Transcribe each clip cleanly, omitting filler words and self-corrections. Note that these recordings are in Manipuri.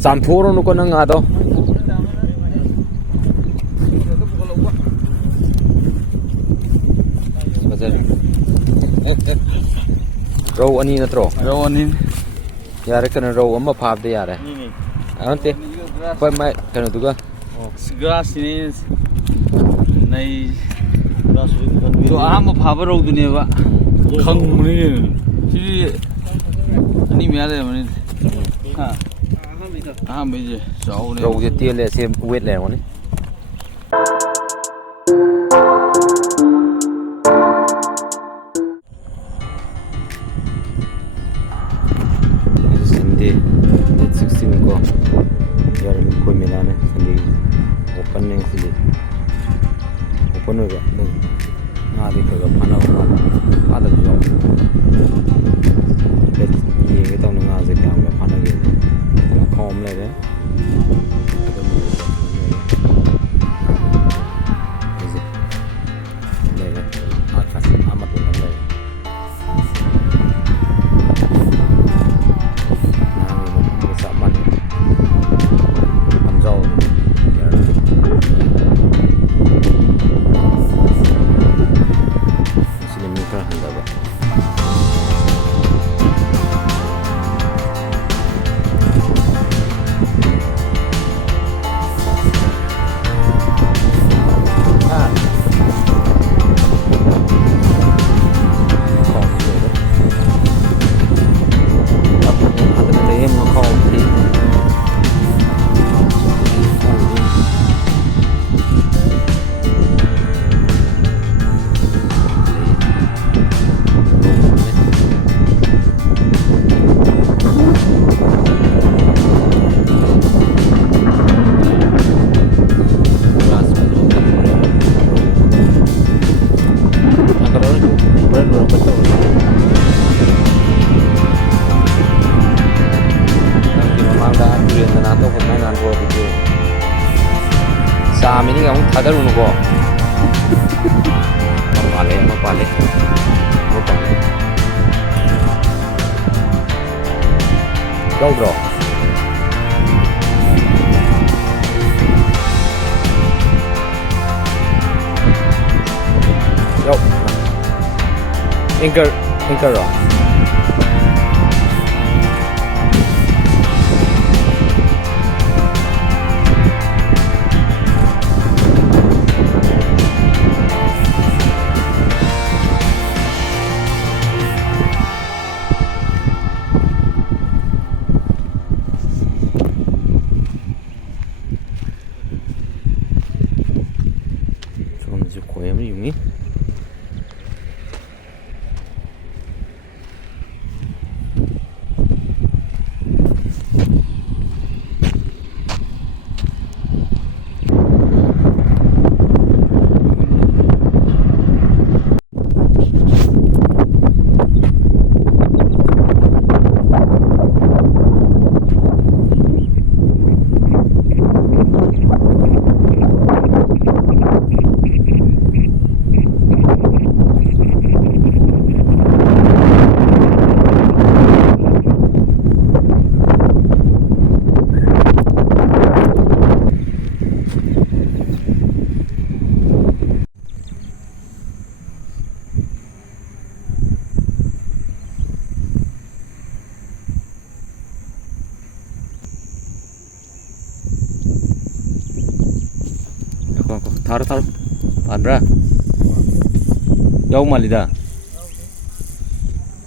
Samphoro no ko nang nga to. Row ani na tro. Row ani. Yara kana row amma phab de yara. Ante. Pai mai kana duga. Grass ni nai to aham phaba row du ne ba. Khang ni. Si ani me ale mani. Ha. Aham be je. Row je tie le se wet le woni. Sunday, date 16 ko. Yaral khoi mela ne Sunday open ne Sunday. Open ho ga. Na de ka phana ho. Ada jo. Bet ye ke tong na se kyam ga phana ge. Na khom le de. Sa ini kamu sadar dulu kok. Mau balik. Go bro. Yo. Anchor bro. Khoi yungi. Taruh Padra jauh malida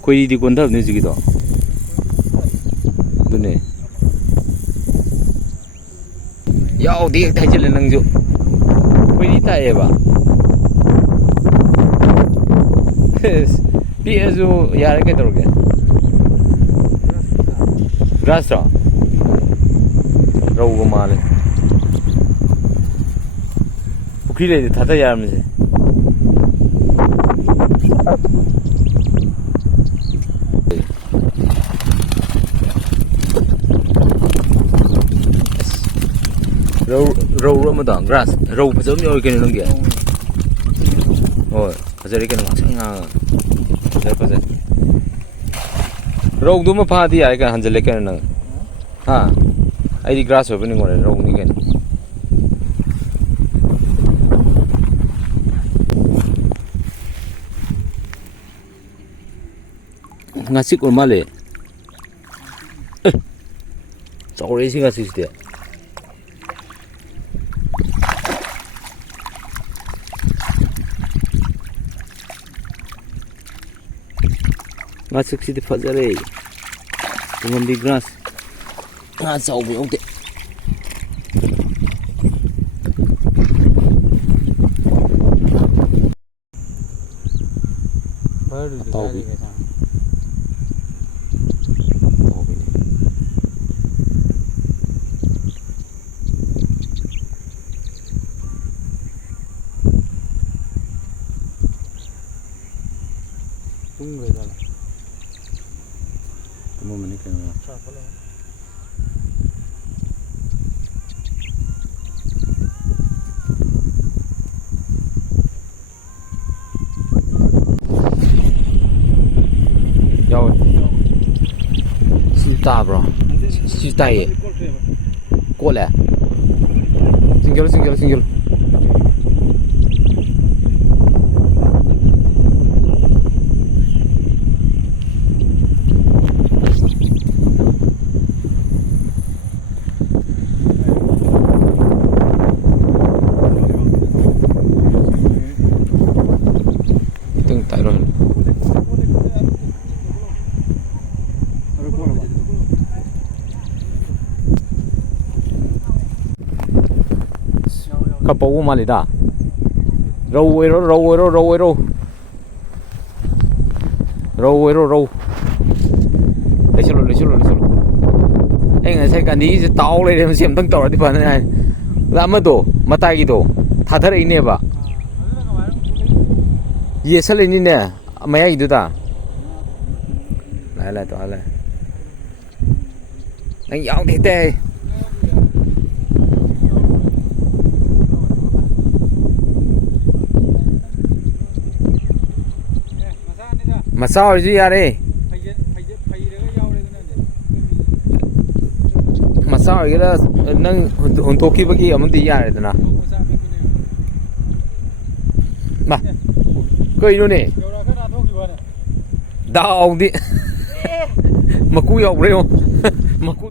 khoi di kon thab ne jigi do dune yau di thai chile nang ju khoi di ta e ba pi azu yara ke tor ge grass ra row go male Kile tata yar mse row Ramadan grass row giống như cái này kìa rồi bây giờ cái nó sáng ngang rồi bây giờ row đúng mà pha đi ai cái hành cái này ha ꯑꯩꯗꯤ ꯒ꯭ꯔꯥꯁ ꯑꯣꯏꯕ ꯅꯤꯡꯉꯣꯔꯦ ꯔꯧꯅꯤ ꯀꯩꯅꯣ ꯉꯥꯆꯤꯛ ꯑꯣꯏ ꯃꯥꯜꯂꯦ ꯆꯥꯎꯔꯦ ꯁꯤ ꯉꯥꯆꯤꯛꯁꯤꯗꯤ ꯉꯥꯆꯤꯛꯁꯤꯗꯤ ꯐꯖꯔꯦ ꯇꯨꯡꯍꯟꯕꯤ ꯒ꯭ꯔꯥꯁ ꯉꯥ ꯆꯥꯎꯕ ꯌꯥꯎꯗꯦ ꯑꯇꯥꯎꯕꯤ ꯇꯨꯝꯃꯝꯃꯅꯤ ꯀꯩꯅꯣ ꯌꯥꯎꯋꯦ ꯁꯤ ꯇꯥꯕ꯭ꯔꯣ ꯁꯤ ꯇꯥꯏꯌꯦ ꯀꯣꯠꯂꯦ ꯆꯤꯡꯖꯜꯂꯨ ꯆꯤꯡꯖꯜꯂꯨ ꯆꯤꯡꯖꯜꯂꯨ khắp bầu mà lì ta râu ấy râu râu ấy râu râu ấy râu râu ấy râu râu lấy xuống anh ấy thấy cái ní tao lên em xem tăng tàu đi phần này làm mà đồ mà tay cái đồ thà thà đấy nè bà ye sao lên nè mấy ai đó ta lại tao lại anh dạo thế tê mà sao rồi gì à đây mà sao rồi cái đó nâng hồn thô kia kia mà đi ra rồi nè mà cây luôn nè đau đi mà cúi học đấy không mà cúi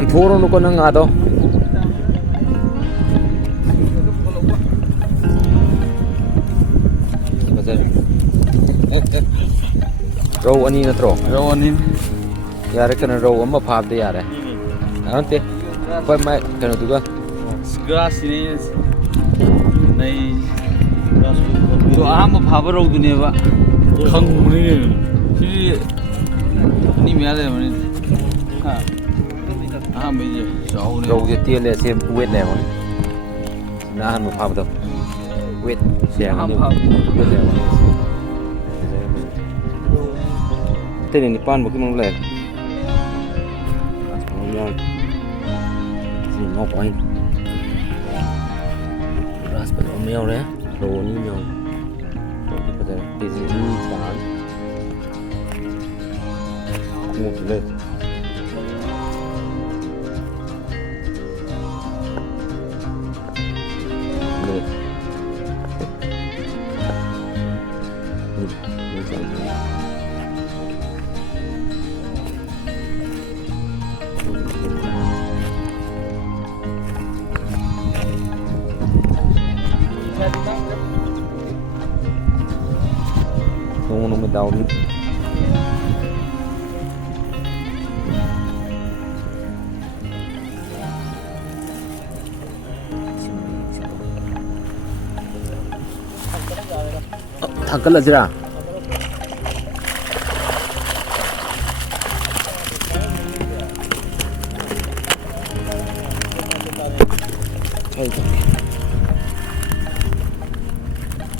Campur nu ko nang ato râu ani natro râu ani yare kana râu amma phab de yare ante pai mai kana tu ga grass ni nei to aham phaba râu dune ba khang ni si ni me ale mani ha aham me râu râu je tiên le xem wet ne mon na han phab to wet se ani tên này pan một cái mông lẻ gì ngọc anh raspberry mèo đấy đồ như mèo cái cái cái gì như bán một lên nó mới đau đi thằng là gì à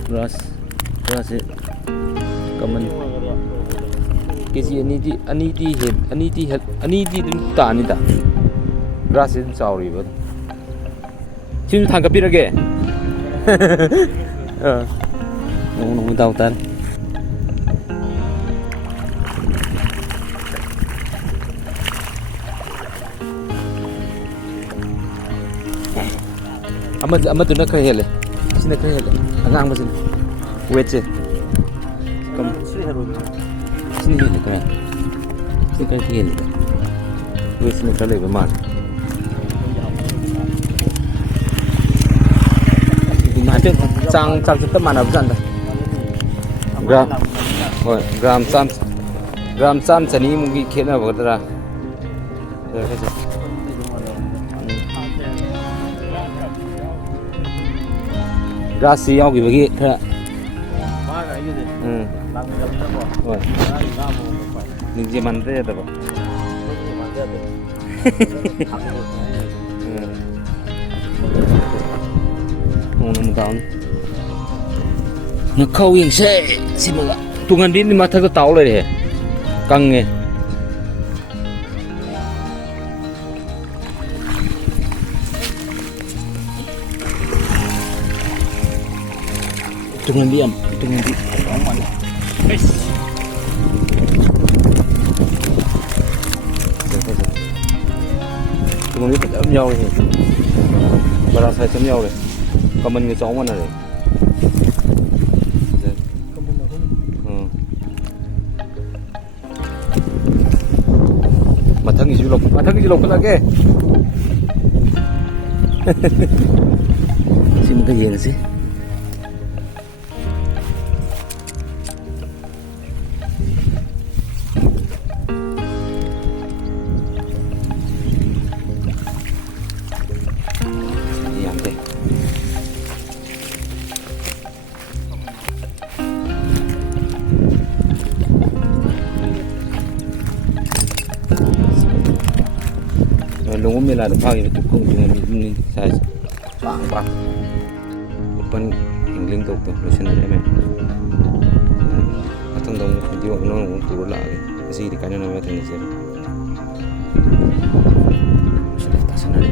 grass kaman kg anidi dum tani da grass dum sauri ba sim thang kapirage nong dau tan amadu na khare hele sina khare hele angang ba sin wait se kam sini hele kare sini kare hele wait sini kare ba mar Nanti cang satu mana bukan dah gram sam seni mungkin kena berkata grass siau gitu bagi kena ni zaman tu ada apa nung tahun nó khâu yên xe xin mời tụi ngân đi mà thấy cái tàu này đấy căng nghe tụi ngân đi tụi ngân đi chấm nhau này và là sai chấm nhau này còn mình người cháu mà này mà thân gì lục cái là cái xin cái gì này xí Lungo mela da pagi betul kong dengan ini saya bang open ingling tok tu lusian ada men atang dong video nong turun lagi masih di kanan nama tengah sini sudah tak sana